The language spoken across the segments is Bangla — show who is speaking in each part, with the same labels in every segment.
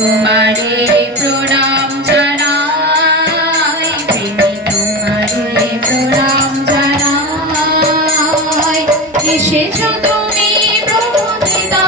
Speaker 1: তোমারে প্রণাম জানাই প্রেমী তোমারে প্রণাম তুমি প্রভু পিতা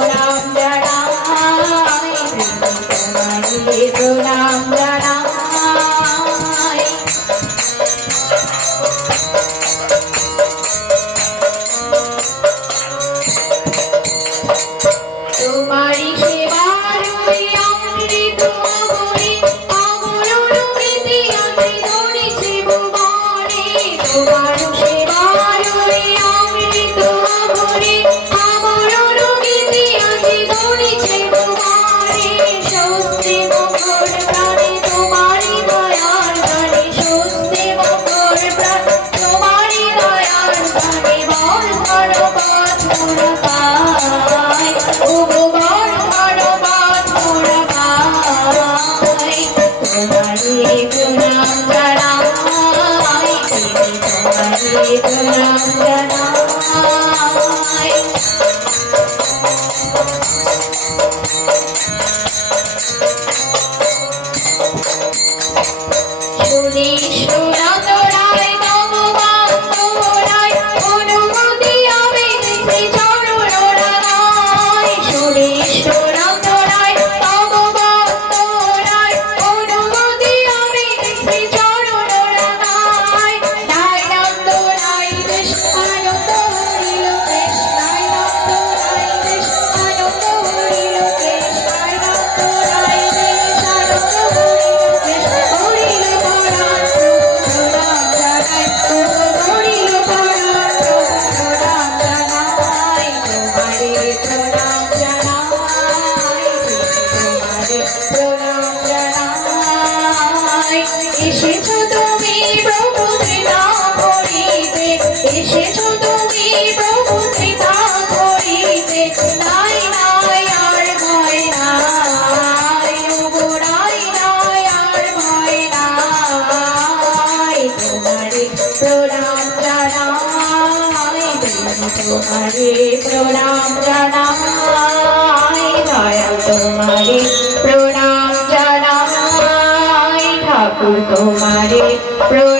Speaker 1: না এসেছ তুমি প্রভু কৃপা করিতে, এসেছ তুমি প্রভু কৃপা করিতে, নাই নাই, আর ভয় নাই ওগো নাই নাই, আর প্রণাম প্রণাম তোমারে প্রণাম জানাই। ঠাকুর তোমারে প্রণাম